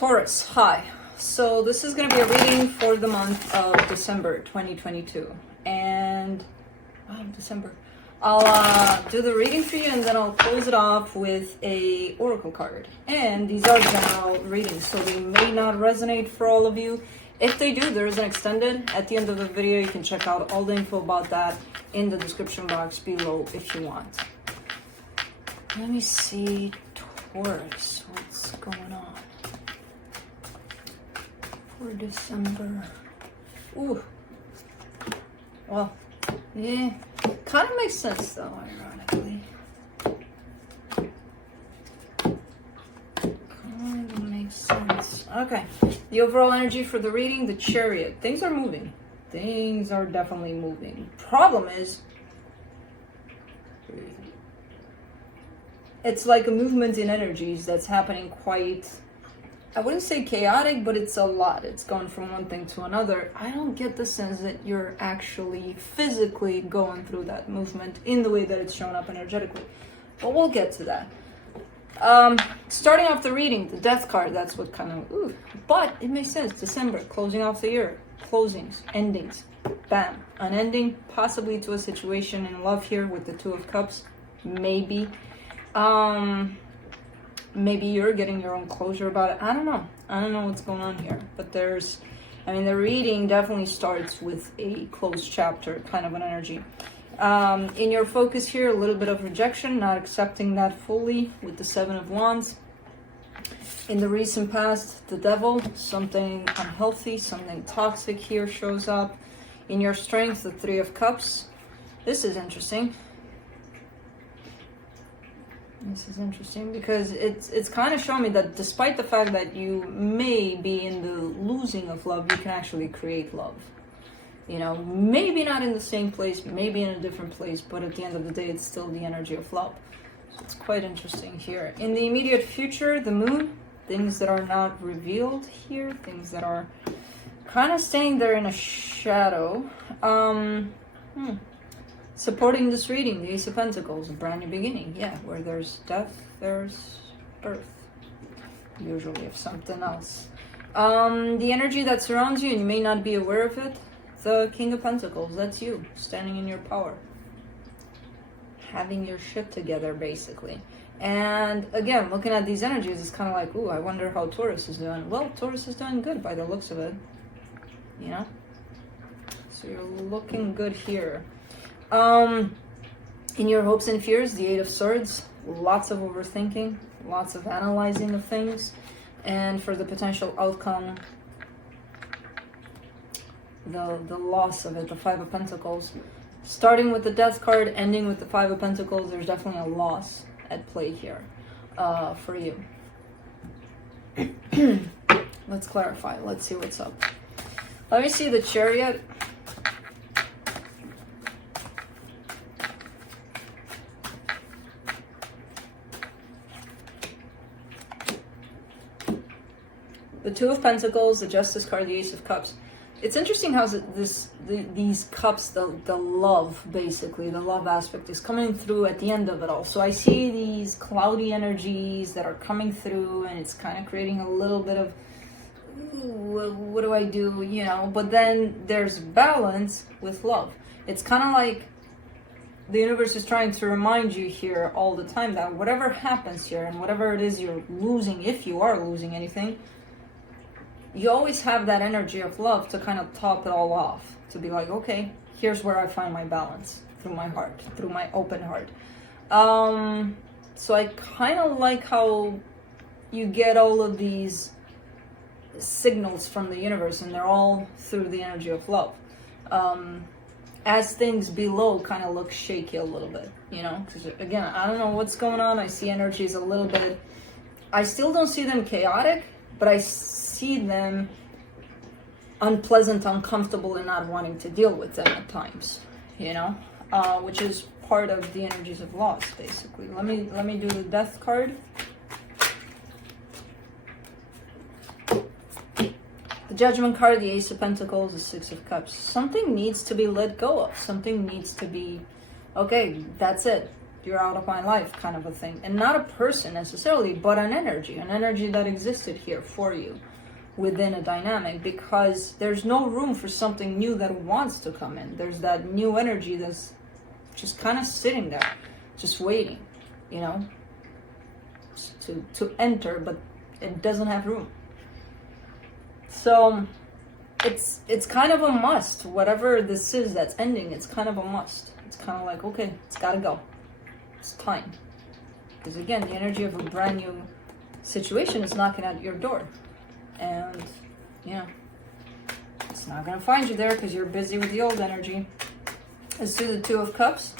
Taurus, hi. So this is going to be a reading for the month of December 2022. And, wow, December. I'll do the reading for you and then I'll close it off with a oracle card. And these are general readings, so they may not resonate for all of you. If they do, there is an extended. At the end of the video, you can check out all the info about that in the description box below if you want. Let me see, Taurus, what's going on for December? Ooh, well, yeah, kind of makes sense though, ironically. Kind of makes sense. Okay, the overall energy for the reading, the Chariot. Things are moving. Things are definitely moving. Problem is, it's like a movement in energies that's happening quite, I wouldn't say chaotic, but it's a lot. It's going from one thing to another. I don't get the sense that you're actually physically going through that movement in the way that it's shown up energetically. But we'll get to that. Starting off the reading, the Death card, that's what kind of, ooh. But it makes sense. December, closing off the year. Closings, endings. Bam. An ending, possibly to a situation in love here with the Two of Cups. Maybe. Maybe you're getting your own closure about it. I don't know what's going on here, but there's, I mean, the reading definitely starts with a closed chapter kind of an energy. In your focus here, a little bit of rejection, not accepting that fully with the Seven of Wands. In the recent past, the Devil, something unhealthy, something toxic here shows up. In your strength, the Three of Cups. This is interesting. This is interesting because it's kind of showing me that despite the fact that you may be in the losing of love, you can actually create love. You know, maybe not in the same place, maybe in a different place, but at the end of the day, it's still the energy of love. So it's quite interesting here. In the immediate future, the Moon, things that are not revealed here, things that are kind of staying there in a shadow. Supporting this reading, the Ace of Pentacles, a brand new beginning. Yeah, where there's death, there's birth. Usually of something else. The energy that surrounds you, and you may not be aware of it, the King of Pentacles, that's you, standing in your power. Having your shit together, basically. And again, looking at these energies, it's kind of like, ooh, I wonder how Taurus is doing. Well, Taurus is doing good by the looks of it. You know? So you're looking good here. In your hopes and fears, the Eight of Swords, lots of overthinking, lots of analyzing of things, and for the potential outcome, the loss of it, the Five of Pentacles. Starting with the Death card, ending with the Five of Pentacles, there's definitely a loss at play here for you. Let's clarify. Let's see what's up. Let me see the Chariot. The Two of Pentacles, the Justice card, the Ace of Cups. It's interesting how these cups, the love, basically, the love aspect is coming through at the end of it all. So I see these cloudy energies that are coming through and it's kind of creating a little bit of, ooh, what do I do, you know? But then there's balance with love. It's kind of like the universe is trying to remind you here all the time that whatever happens here and whatever it is you're losing, if you are losing anything, you always have that energy of love to kind of top it all off. To be like, okay, here's where I find my balance through my heart, through my open heart. So I kind of like how you get all of these signals from the universe and they're all through the energy of love. As things below kind of look shaky a little bit, you know, because again, I don't know what's going on. I see energies a little bit, I still don't see them chaotic, but I see them unpleasant, uncomfortable, and not wanting to deal with them at times, you know, which is part of the energies of loss, basically. Let me do the Death card. The Judgment card, the Ace of Pentacles, the Six of Cups. Something needs to be let go of. Something needs to be, okay, that's it. you're out of my life kind of a thing. And not a person necessarily, but an energy that existed here for you within a dynamic, because there's no room for something new that wants to come in. There's that new energy that's just kind of sitting there, just waiting, you know, to enter, but it doesn't have room. So it's kind of a must. Whatever this is that's ending, it's kind of a must. It's kind of like, okay, it's gotta go. It's time. Because again, the energy of a brand new situation is knocking at your door. And, you know, it's not gonna find you there because you're busy with the old energy. Let's do the Two of Cups.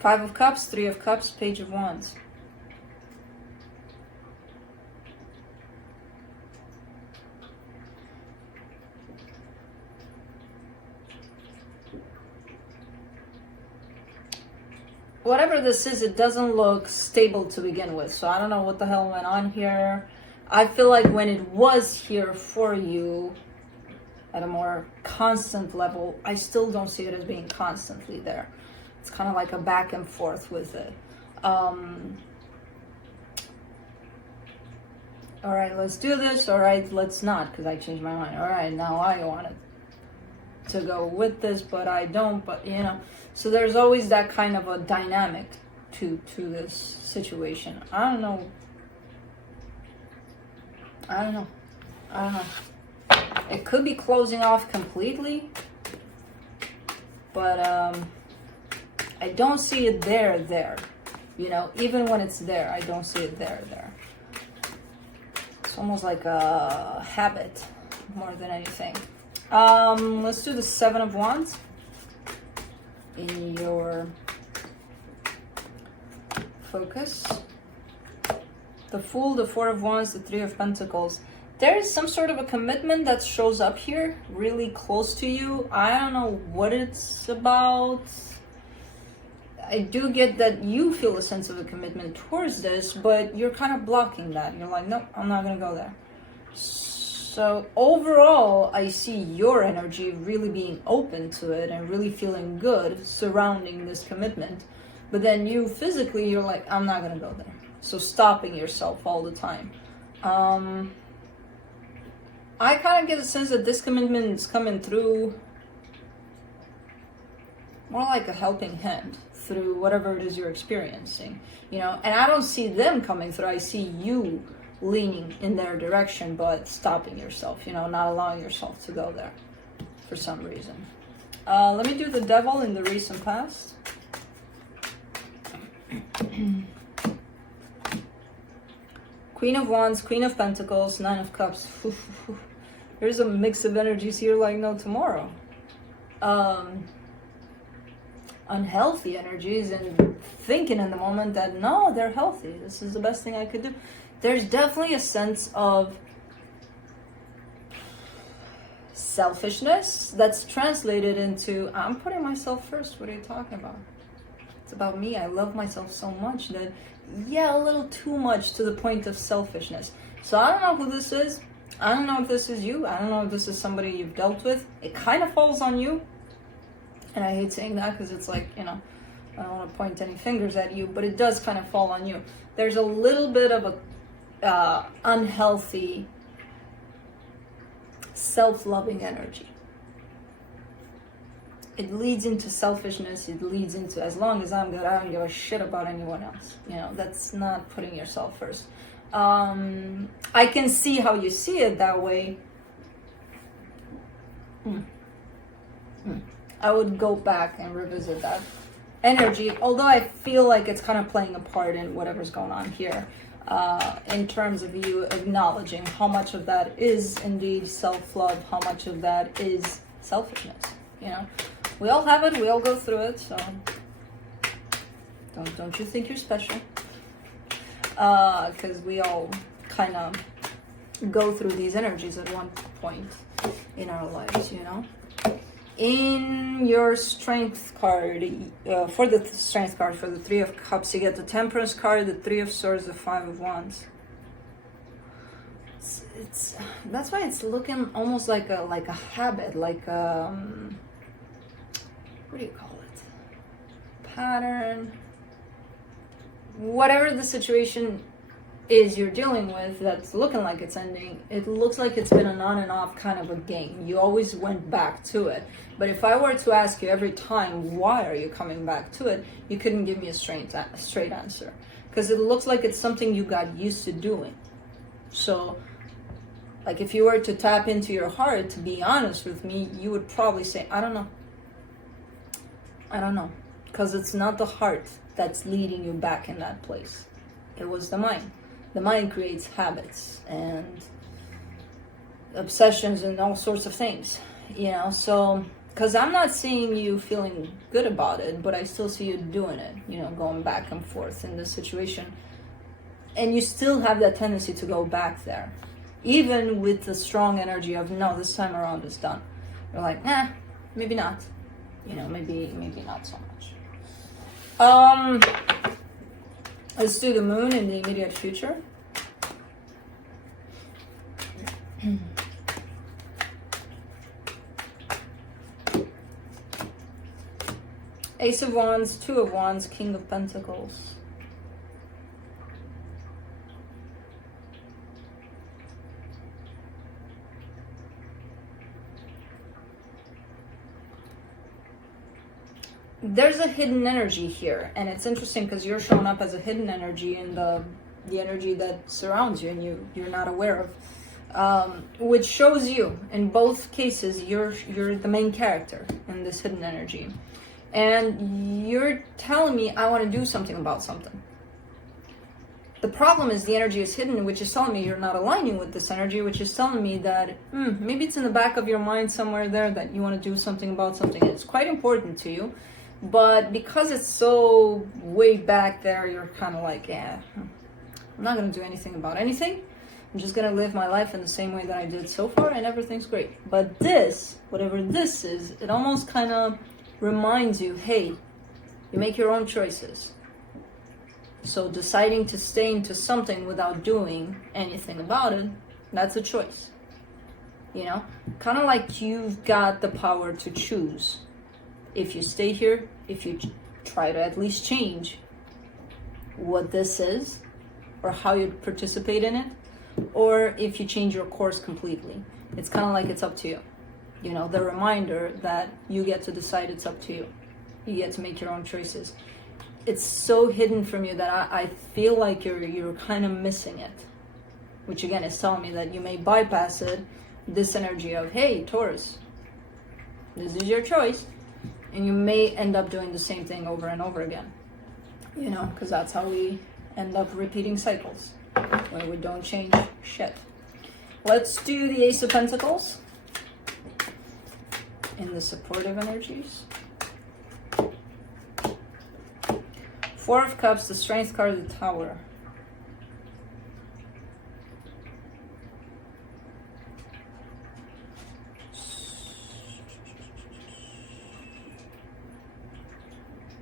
Five of Cups, Three of Cups, Page of Wands. Whatever this is, it doesn't look stable to begin with. So I don't know what the hell went on here. I feel like when it was here for you at a more constant level, I still don't see it as being constantly there. It's kind of like a back and forth with it. All right, let's do this. All right, let's not, because I changed my mind. All right, now I want to go with this, but I don't. But, you know, so there's always that kind of a dynamic to this situation. I don't know. It could be closing off completely, but I don't see it there. You know, even when it's there, I don't see it there. It's almost like a habit more than anything. Let's do the Seven of Wands in your focus. The Fool, the Four of Wands, the Three of Pentacles. There is some sort of a commitment that shows up here really close to you. I don't know what it's about. I do get that you feel a sense of a commitment towards this, but you're kind of blocking that. You're like, nope, I'm not going to go there. So overall, I see your energy really being open to it and really feeling good surrounding this commitment. But then you physically, you're like, I'm not going to go there. So stopping yourself all the time. I kind of get a sense that this commitment is coming through more like a helping hand through whatever it is you're experiencing, you know. And I don't see them coming through. I see you leaning in their direction, but stopping yourself, you know, not allowing yourself to go there for some reason. Let me do the Devil in the recent past. Queen of Wands, Queen of Pentacles, Nine of Cups. There's a mix of energies here like no tomorrow. Unhealthy energies and thinking in the moment that no, they're healthy. This is the best thing I could do. There's definitely a sense of selfishness that's translated into, I'm putting myself first. What are you talking about? It's about me. I love myself so much that, yeah, a little too much to the point of selfishness. So I don't know who this is. I don't know if this is you. I don't know if this is somebody you've dealt with. It kind of falls on you. And I hate saying that because it's like, you know, I don't want to point any fingers at you, but it does kind of fall on you. There's a little bit of a unhealthy, self-loving energy. It leads into selfishness. It leads into, as long as I'm good, I don't give a shit about anyone else. You know, that's not putting yourself first. I can see how you see it that way. I would go back and revisit that energy, although I feel like it's kind of playing a part in whatever's going on here, in terms of you acknowledging how much of that is indeed self-love, how much of that is selfishness. You know, we all have it, we all go through it, so don't you think you're special? Because we all kind of go through these energies at one point in our lives, you know. In your Strength card, for the Strength card, for the Three of Cups, you get the Temperance card, the Three of Swords, the Five of Wands. It's that's why it's looking almost like a habit, like what do you call it? Pattern. Whatever the situation is you're dealing with that's looking like it's ending, it looks like it's been an on and off kind of a game. You always went back to it. But if I were to ask you every time, why are you coming back to it, you couldn't give me a straight answer. Because it looks like it's something you got used to doing. So, like if you were to tap into your heart, to be honest with me, you would probably say, I don't know. I don't know. Because it's not the heart that's leading you back in that place. It was the mind. The mind creates habits and obsessions and all sorts of things, you know. So, because I'm not seeing you feeling good about it, but I still see you doing it, you know, going back and forth in this situation. And you still have that tendency to go back there, even with the strong energy of, no, this time around it's done. You're like, nah, maybe not, you know, maybe not so much. Let's do the moon in the immediate future. Ace of Wands, Two of Wands, King of Pentacles. There's a hidden energy here, and it's interesting because you're showing up as a hidden energy in the energy that surrounds you and you're not aware of, which shows you in both cases you're the main character in this hidden energy, and you're telling me I want to do something about something. The problem is the energy is hidden, which is telling me you're not aligning with this energy, which is telling me that maybe it's in the back of your mind somewhere there that you want to do something about something. It's quite important to you. But because it's so way back there, you're kind of like, yeah, I'm not going to do anything about anything. I'm just going to live my life in the same way that I did so far, and everything's great. But this, whatever this is, it almost kind of reminds you, hey, you make your own choices. So deciding to stay into something without doing anything about it, that's a choice. You know, kind of like you've got the power to choose. If you stay here, if you try to at least change what this is or how you participate in it, or if you change your course completely. It's kind of like it's up to you. You know, the reminder that you get to decide, it's up to you. You get to make your own choices. It's so hidden from you that I feel like you're kind of missing it, which again is telling me that you may bypass it, this energy of, hey, Taurus, this is your choice. And you may end up doing the same thing over and over again, you know, because that's how we end up repeating cycles, where we don't change shit. Let's do the Ace of Pentacles in the supportive energies. Four of Cups, the Strength card, the Tower.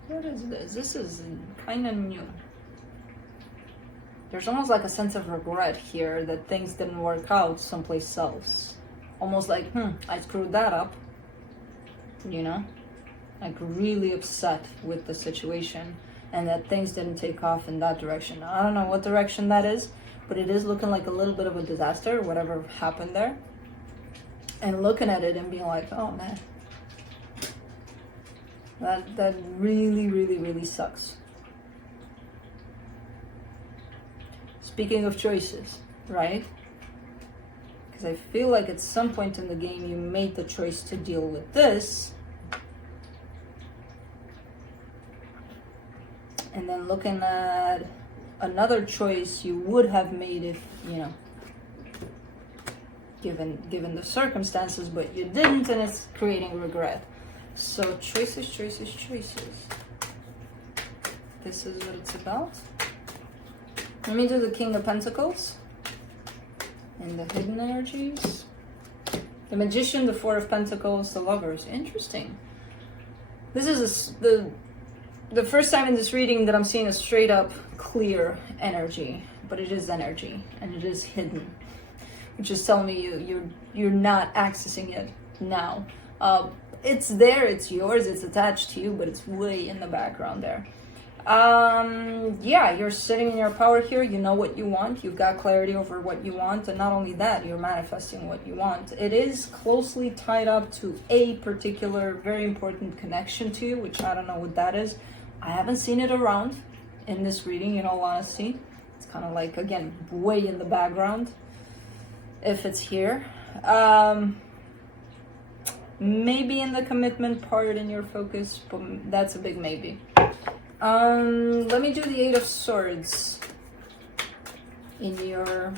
What is this? This is kind of new. There's almost like a sense of regret here that things didn't work out someplace else. Almost like, I screwed that up. You know? Like really upset with the situation and that things didn't take off in that direction. I don't know what direction that is, but it is looking like a little bit of a disaster, whatever happened there. And looking at it and being like, oh man. That really, really, really sucks. Speaking of choices, right? Because I feel like at some point in the game you made the choice to deal with this. And then looking at another choice you would have made if, you know, given the circumstances, but you didn't, and it's creating regret. So choices. This is what it's about. Let me do the King of Pentacles and the hidden energies. The Magician, the Four of Pentacles, the Lovers. Interesting. This is the first time in this reading that I'm seeing a straight up clear energy, but it is energy and it is hidden, which is telling me you're not accessing it now. It's there, it's yours, it's attached to you, but it's way in the background there. Yeah, you're sitting in your power here. You know what you want. You've got clarity over what you want. And not only that, you're manifesting what you want. It is closely tied up to a particular very important connection to you, which I don't know what that is. I haven't seen it around in this reading, in all honesty. It's kind of like, again, way in the background, if it's here. Maybe in the commitment part in your focus, but that's a big maybe. Let me do the Eight of Swords in your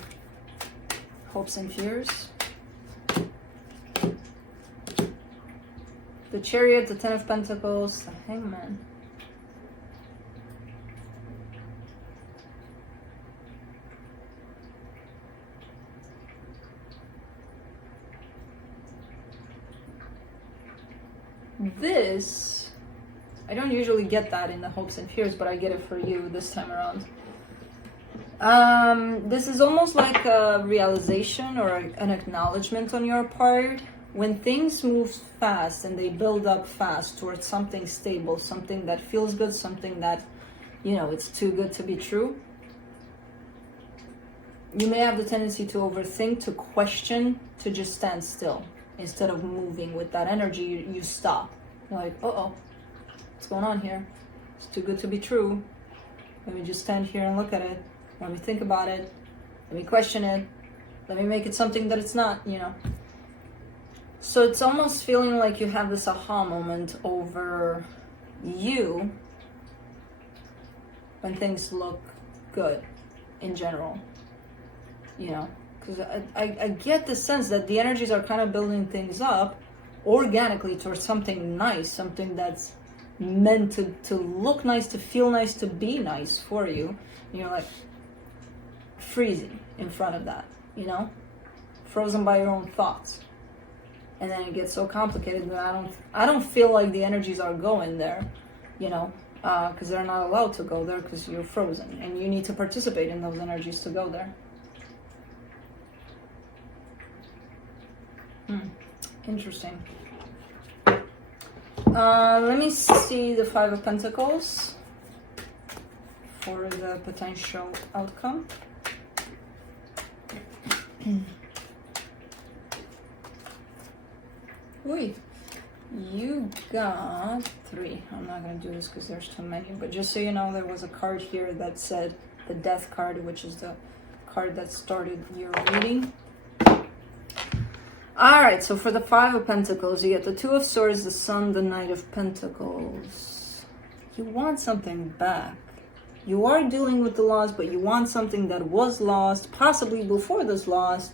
hopes and fears. The Chariot, the Ten of Pentacles, the Hangman. This, I don't usually get that in the hopes and fears, but I get it for you this time around. This is almost like a realization or an acknowledgement on your part. When things move fast and they build up fast towards something stable, something that feels good, something that, you know, it's too good to be true, you may have the tendency to overthink, to question, to just stand still. Instead of moving with that energy, you stop. You're like, uh-oh, what's going on here? It's too good to be true. Let me just stand here and look at it. Let me think about it. Let me question it. Let me make it something that it's not, you know. So it's almost feeling like you have this aha moment over you when things look good in general, you know. Because I get the sense that the energies are kind of building things up organically towards something nice, something that's meant to look nice, to feel nice, to be nice for you. And you're like freezing in front of that, you know, frozen by your own thoughts. And then it gets so complicated that I don't feel like the energies are going there, you know, because they're not allowed to go there because you're frozen and you need to participate in those energies to go there. Interesting. Let me see the Five of Pentacles for the potential outcome. Wait, you got 3. I'm not going to do this because there's too many, but just so you know, there was a card here that said the Death card, which is the card that started your reading. Alright, so for the Five of Pentacles, you get the Two of Swords, the Sun, the Knight of Pentacles. You want something back. You are dealing with the loss, but you want something that was lost, possibly before this loss.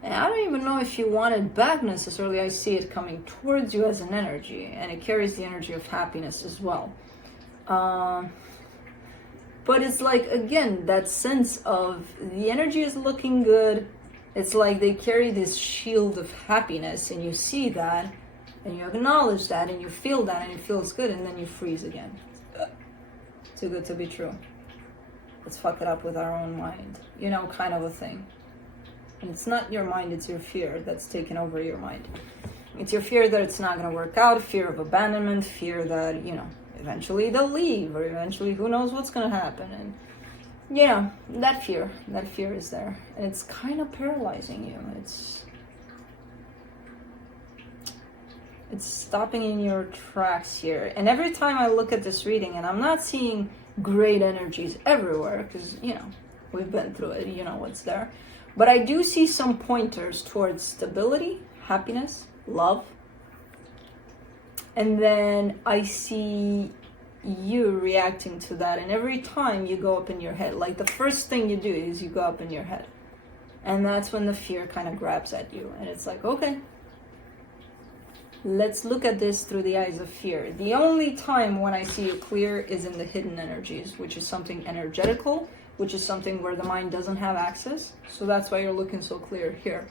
And I don't even know if you want it back necessarily. I see it coming towards you as an energy, and it carries the energy of happiness as well. But it's like, again, that sense of the energy is looking good. It's like they carry this shield of happiness, and you see that, and you acknowledge that, and you feel that, and it feels good, and then you freeze again. Too good to be true. Let's fuck it up with our own mind. You know, kind of a thing. And it's not your mind, it's your fear that's taken over your mind. It's your fear that it's not going to work out, fear of abandonment, fear that, you know, eventually they'll leave, or eventually who knows what's going to happen. And yeah, that fear is there, and it's kind of paralyzing you. It's stopping in your tracks here. And every time I look at this reading, and I'm not seeing great energies everywhere, because, you know, we've been through it, you know what's there. But I do see some pointers towards stability, happiness, love. And then I see you reacting to that, and every time you go up in your head, like the first thing you do is you go up in your head, and that's when the fear kind of grabs at you, and it's like, okay, let's look at this through the eyes of fear. The only time when I see you clear is in the hidden energies, which is something energetical, which is something where the mind doesn't have access, so that's why you're looking so clear here.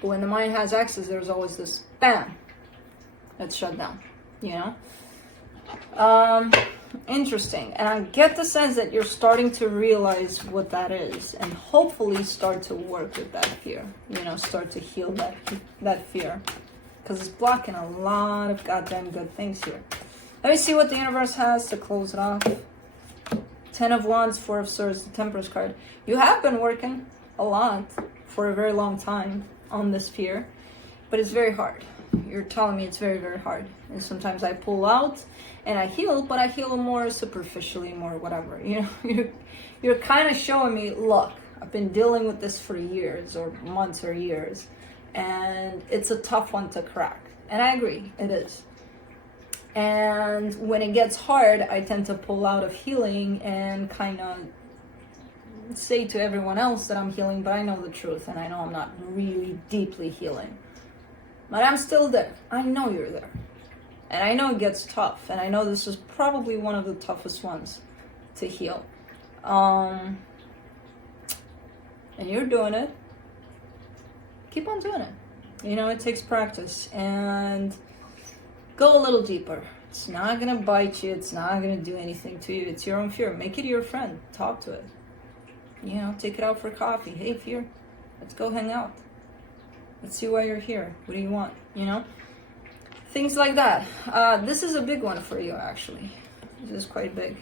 But when the mind has access, there's always this bam, that's shut down, you know. Interesting. And I get the sense that you're starting to realize what that is, and hopefully start to work with that fear, you know, start to heal that fear, because it's blocking a lot of goddamn good things here. Let me see what the universe has to close it off. 10 of Wands, 4 of Swords, the Temperance card. You have been working a lot for a very long time on this fear, but it's very hard. You're telling me it's very, very hard. And sometimes I pull out and I heal, but I heal more superficially, more whatever. You know, you're kind of showing me, look, I've been dealing with this for years or months or years, and it's a tough one to crack. And I agree, it is. And when it gets hard, I tend to pull out of healing and kind of say to everyone else that I'm healing, but I know the truth and I know I'm not really deeply healing. But I'm still there. I know you're there. And I know it gets tough. And I know this is probably one of the toughest ones to heal. And you're doing it. Keep on doing it. You know, it takes practice. And go a little deeper. It's not going to bite you. It's not going to do anything to you. It's your own fear. Make it your friend. Talk to it. You know, take it out for coffee. Hey, fear, let's go hang out. Let's see why you're here. What do you want? You know? Things like that. This is a big one for you, actually. This is quite big.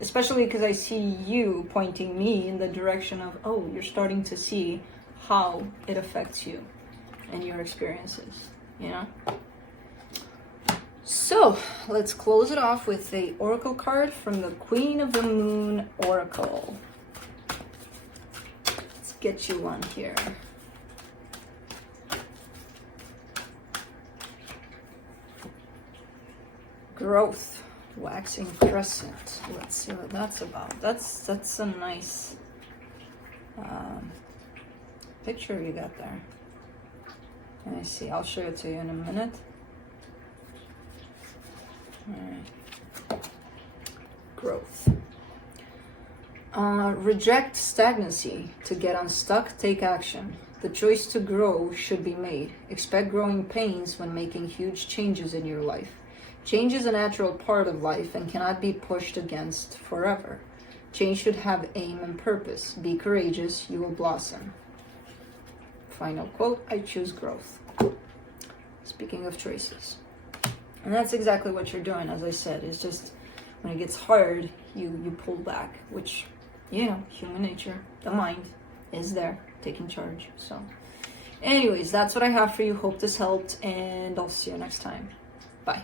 Especially because I see you pointing me in the direction of, oh, you're starting to see how it affects you and your experiences, you know? So, let's close it off with the Oracle card from the Queen of the Moon Oracle. Let's get you one here. Growth, waxing crescent. Let's see what that's about. That's a nice picture you got there. Let me see. I'll show it to you in a minute. All right. Growth. Reject stagnancy. To get unstuck, take action. The choice to grow should be made. Expect growing pains when making huge changes in your life. Change is a natural part of life and cannot be pushed against forever. Change should have aim and purpose. Be courageous, you will blossom. Final quote, I choose growth. Speaking of choices. And that's exactly what you're doing, as I said. It's just when it gets hard, you pull back, which, you know, human nature, the mind is there, taking charge. So anyways, that's what I have for you. Hope this helped, and I'll see you next time. Bye.